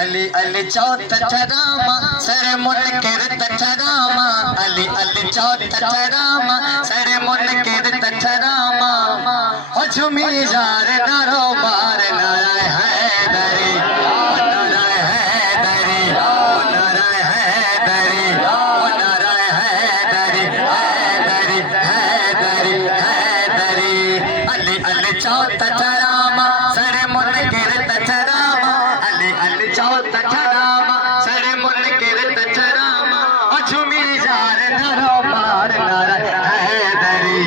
अली अली चौथ Charama sir मुनकिर तचरामा Ali Ali चौथ Charama sir मुनकिर तचरामा हो झुमी jar नारो बार नाराय हैदरी नाराय हैदरी नाराय हैदरी नाराय हैदरी हैदरी हैदरी हैदरी अली अली चौथ Charama sir मुनकिर तचरामा Ali Ali चौथ Charama sir मुनकिर तचरामा झुमी जार नारो बार नाराय हैदरी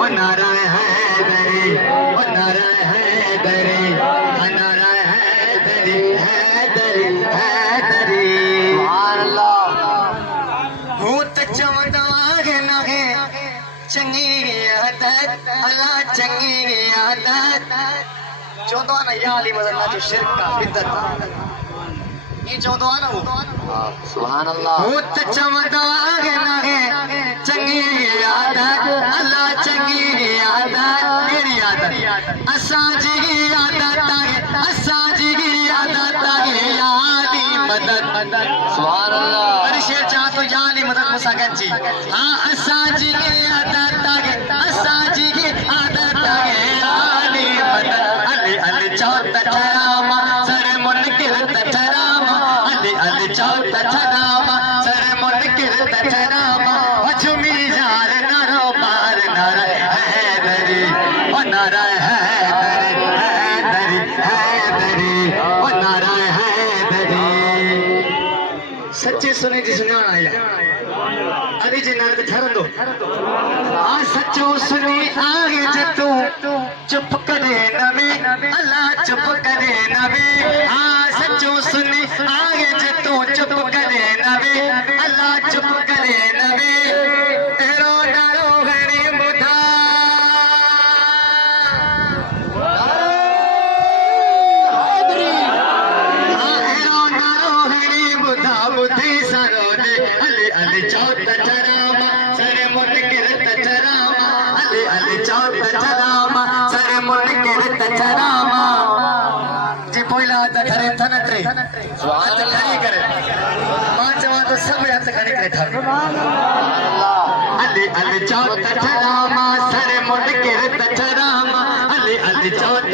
ओ नाराय हैदरी ओ नाराय हैदरी नाराय हैदरी हैदरी हैदरी सुभान अल्लाह भूत चमदाग नगे चंगी आदत अला चंगी आदत चौदह ना याली मदद ना जो शिरक का बिदत ये चौदह ना वो सुभान अल्लाह भूत चमदाग नगे चंगी आदत अला चंगी आदत मेरी आदत असाजी आदत असाजी आदत याली मदद सुभान अल्लाह अरे शेर चाह तो याली मदद मुसाकत जी हाँ असाजी आदत असाजी आदत याली मदद अली अली चौथ चरामा सर मुनकिर तचरामा अली अली चौथ चरामा सर मुनकिर तचरामा झुमी जार नारो बार नाराय हैदरी ओ नाराय हैदरी हैदरी हैदरी ओ नाराय हैदरी सच्चे सुने जी सुना आया अरे जी नारद ठहरन दो आ सच्चो सुनी आगे जतू चुप करे नवे अल्लाह चुप करे नवे आ सच्चो सुनी आगे जतू चुप करे नवे अल्लाह चुप करे नवे तेरो नारो घणी बुधा बुद्धि सरो दे अली अली चौथ चरामा सर मुनकिर तचरामा अली अली चौथ चरामा सर मुनकिर तचरामा जी पहिला हात खरे थनत्रे हात खरी करे पांचवा तो सब हात खरी करे ठर अली अली चौथ चरामा सर मुनकिर तचरामा अली अली चौथ